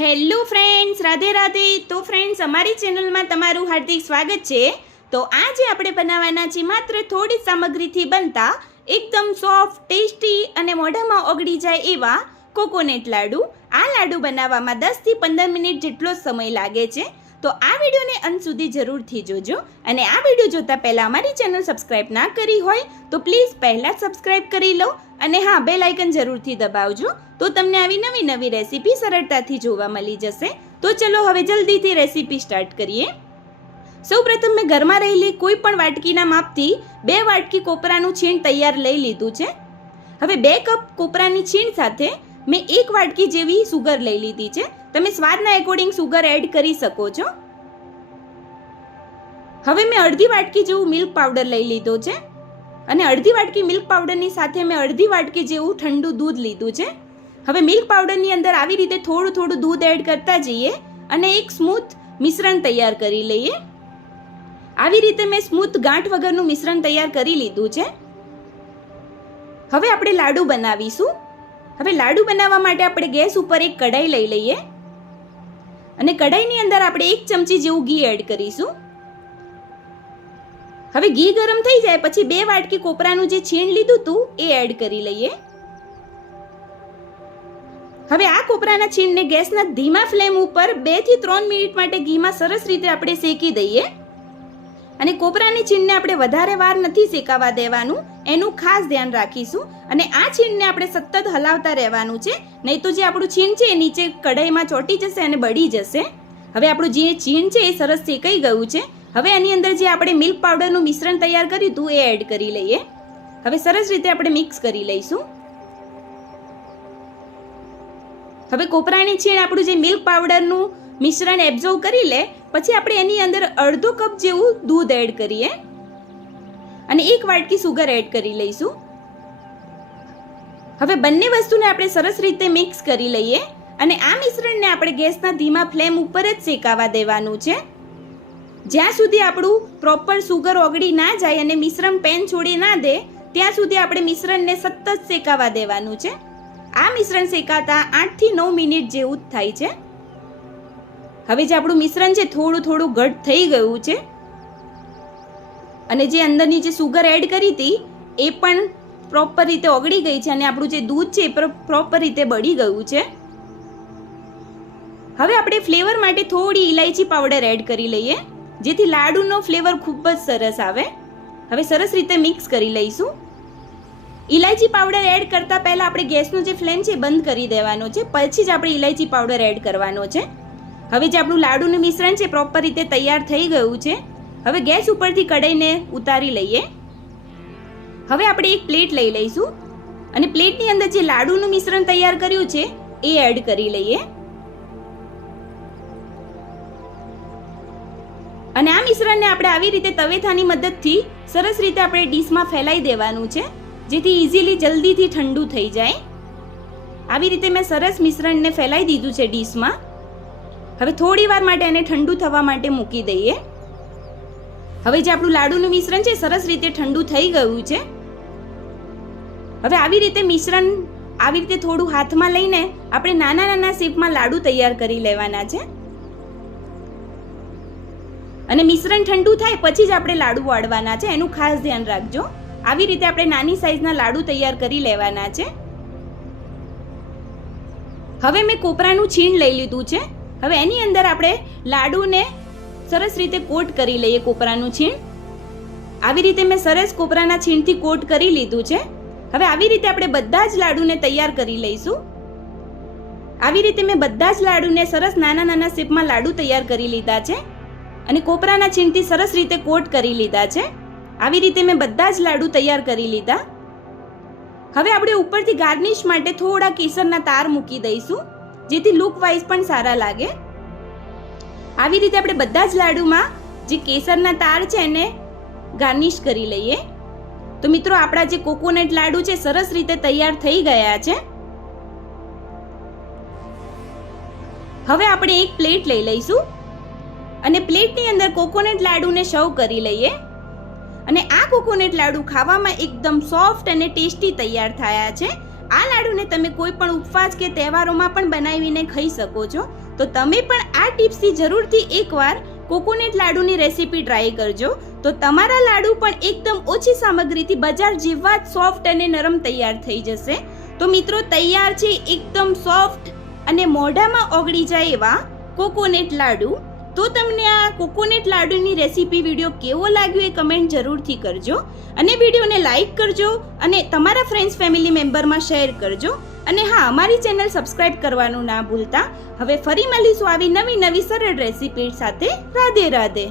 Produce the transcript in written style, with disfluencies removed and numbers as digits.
Hello friends, Radhe Radhe. તો friends, અમારી ચેનલમાં તમારું હાર્દિક સ્વાગત છે. તો આજે આપણે બનાવવાના છે માત્ર થોડી સામગ્રીથી બનતા એકદમ સોફ્ટ, ટેસ્ટી અને મોઢામાં ઓગળી જાય એવા કોકોનટ લાડુ. આ લાડુ બનાવવામાં 10 થી 15 મિનિટ જેટલો સમય લાગે છે. તો આ વિડીયોને અંત સુધી જરૂરથી જોજો. અને આ વિડીયો જોતા પહેલાં અમારી ચેનલ સબસ્ક્રાઈબ ના કરી હોય તો પ્લીઝ પહેલાં સબસ્ક્રાઈબ કરી લો. અને હા, બેલ આઇકન જરૂરથી દબાવજો, તો તમને આવી નવી નવી રેસીપી સરળતાથી જોવા મળી જશે. તો ચલો હવે જલ્દીથી રેસીપી સ્ટાર્ટ કરીએ. સૌપ્રથમ મેં ઘરમાં રહેલી કોઈ પણ વાટકીના માપથી 2 વાટકી કોપરાનું છીણ તૈયાર લઈ લીધું છે. હવે 2 કપ કોપરાની છીણ સાથે મેં 1 વાટકી જેવી સુગર લઈ લીધી છે. તમે સ્વાદના એકોર્ડિંગ સુગર એડ કરી શકો છો. હવે મેં અડધી વાટકી જેવું મિલ્ક પાવડર લઈ લીધો છે અને અડધી વાટકી મિલ્ક પાવડરની સાથે મેં અડધી વાટકી જેવું ઠંડુ દૂધ લીધું છે. હવે મિલ્ક પાવડરની અંદર આવી રીતે થોડું થોડું દૂધ એડ કરતા જઈએ અને એક સ્મૂથ મિશ્રણ તૈયાર કરી લઈએ. આવી રીતે મેં સ્મૂથ ગાંઠ વગરનું મિશ્રણ તૈયાર કરી લીધું છે. હવે આપણે લાડુ બનાવીશું. હવે લાડુ બનાવવા માટે આપણે ગેસ ઉપર એક કઢાઈ લઈ લઈએ અને કઢાઈની અંદર આપણે 1 ચમચી જેવું ઘી એડ કરીશું. હવે ઘી ગરમ થઈ જાય પછી 2 વાટકી કોપરાનું જે છીણ લીધું હતું એ એડ કરી લઈએ. હવે આ કોપરાના છીણને ગેસના ધીમા ફ્લેમ ઉપર 2 થી 3 મિનિટ માટે ઘીમાં સરસ રીતે આપણે શેકી દઈએ. અને કોપરાની છીણને આપણે વધારે વાર નથી શેકાવા દેવાનું, એનું ખાસ ધ્યાન રાખીશું. અને આ છીણને આપણે સતત હલાવતા રહેવાનું છે, નહીં તો જે આપણું છીણ છે એ નીચે કઢાઈમાં ચોંટી જશે અને બળી જશે. હવે આપણું જે છીણ છે એ સરસ શેકાઈ ગયું છે. હવે આની અંદર જે આપણે મિલ્ક પાવડરનું મિશ્રણ તૈયાર કર્યું હતું એ એડ કરી લઈએ. હવે સરસ રીતે આપણે મિક્સ કરી લઈશું. હવે કોપરાની છીણ આપણું જે મિલ્ક પાવડરનું મિશ્રણ એબ્ઝોર્વ કરી લે પછી આપણે એની અંદર અડધો કપ જેવું દૂધ એડ કરીએ અને 1 વાટકી સુગર એડ કરી લઈશું. હવે બંને વસ્તુને આપણે સરસ રીતે મિક્સ કરી લઈએ અને આ મિશ્રણને આપણે ગેસના ધીમા ફ્લેમ ઉપર જ શેકાવા દેવાનું છે. જ્યાં સુધી આપણું પ્રોપર સુગર ઓગળી ના જાય અને મિશ્રણ પેન છોડી ના દે ત્યાં સુધી આપણે મિશ્રણને સતત શેકાવા દેવાનું છે. આ મિશ્રણ શેકાતા 8 થી 9 મિનિટ જેવું જ થાય છે. હવે જે આપણું મિશ્રણ છે થોડું થોડું ઘટ થઈ ગયું છે અને જે અંદરની જે સુગર એડ કરી હતી એ પણ પ્રોપર રીતે ઓગળી ગઈ છે અને આપણું જે દૂધ છે એ પ્રોપર રીતે બળી ગયું છે. હવે આપણે ફ્લેવર માટે થોડી ઇલાયચી પાવડર એડ કરી લઈએ જેથી લાડુનો ફ્લેવર ખૂબ જ સરસ આવે. હવે સરસ રીતે મિક્સ કરી લઈશું. ઇલાયચી પાવડર એડ કરતાં પહેલાં આપણે ગેસનો જે ફ્લેમ છે બંધ કરી દેવાનો છે, પછી જ આપણે ઇલાયચી પાવડર એડ કરવાનો છે. હવે જે આપણું લાડુનું મિશ્રણ છે પ્રોપર રીતે તૈયાર થઈ ગયું છે. હવે ગેસ ઉપરથી કઢાઈને ઉતારી લઈએ. હવે આપણે એક પ્લેટ લઈ લઈશું અને પ્લેટની અંદર જે લાડુનું મિશ્રણ તૈયાર કર્યું છે એ એડ કરી લઈએ. અને આ મિશ્રણને આપણે આવી રીતે તવેથાની મદદથી સરસ રીતે આપણે ડીશમાં ફેલાઈ દેવાનું છે જેથી ઇઝીલી જલ્દીથી ઠંડુ થઈ જાય. આવી રીતે મેં સરસ મિશ્રણને ફેલાઈ દીધું છે ડીશમાં. હવે થોડી વાર માટે એને ઠંડુ થવા માટે મૂકી દઈએ. હવે જે આપણું લાડુનું મિશ્રણ છે સરસ રીતે ઠંડુ થઈ ગયું છે. હવે આવી રીતે મિશ્રણ આવી રીતે થોડું હાથમાં લઈને આપણે નાના નાના શેપમાં લાડુ તૈયાર કરી લેવાના છે. અને મિશ્રણ ઠંડુ થાય પછી જ આપણે લાડુ વાળવાના છે, એનું ખાસ ધ્યાન રાખજો. આવી રીતે આપણે નાની સાઈઝના લાડુ તૈયાર કરી લેવાના છે. હવે મેં કોપરાનું છીણ લઈ લીધું છે. હવે એની અંદર આપણે લાડુને સરસ રીતે કોટ કરી લઈએ. કોપરાનું છીણ આવી રીતે મેં સરસ કોપરાના છીણથી કોટ કરી લીધું છે. હવે આવી રીતે આપણે બધા જ લાડુને તૈયાર કરી લઈશું. આવી રીતે મેં બધા જ લાડુને સરસ નાના નાના શેપમાં લાડુ તૈયાર કરી લીધા છે અને કોપરાના છીણથી સરસ રીતે કોટ કરી લીધા છે. આવી રીતે મેં બધા જ લાડુ તૈયાર કરી લીધા. હવે આપણે ઉપરથી ગાર્નિશ માટે થોડા કેસરના તાર મૂકી દઈશું જેથી લુક વાઇઝ પણ સારા લાગે. આવી રીતે આપણે બધા જ લાડુમાં જે કેસરના તાર છે એને ગાર્નિશ કરી લઈએ. તો મિત્રો, આપણા જે કોકોનટ લાડુ છે સરસ રીતે તૈયાર થઈ ગયા છે. હવે આપણે એક પ્લેટ લઈ લઈશું અને પ્લેટની અંદર કોકોનટ લાડુને સર્વ કરી લઈએ. અને આ કોકોનટ લાડુ ખાવામાં એકદમ સોફ્ટ અને ટેસ્ટી તૈયાર થયા છે આ લાડુને તમે કોઈ પણ ઉપવાસ કે તહેવારોમાં પણ બનાવીને ખાઈ શકો છો. તો તમે પણ આ ટિપ્સથી જરૂરથી એકવાર કોકોનટ લાડુની રેસીપી ટ્રાય કરજો. તો તમારા લાડુ પણ એકદમ ઓછી સામગ્રીથી બજાર જેવા જ સોફ્ટ અને નરમ તૈયાર થઈ જશે. તો મિત્રો તૈયાર છે એકદમ સોફ્ટ અને મોઢામાં ઓગળી જાય એવા કોકોનટ લાડુ. તો તમને આ કોકોનટ લાડુની રેસીપી વિડીયો કેવો લાગ્યો એ કમેન્ટ જરૂરથી કરજો અને વિડીયોને લાઈક કરજો અને તમારા ફ્રેન્ડ્સ ફેમિલી મેમ્બરમાં શેર કરજો. અને હા, અમારી ચેનલ સબસ્ક્રાઇબ કરવાનું ના ભૂલતા. હવે ફરી મળીશું આવી નવી સરળ રેસીપી સાથે. રાધે રાધે.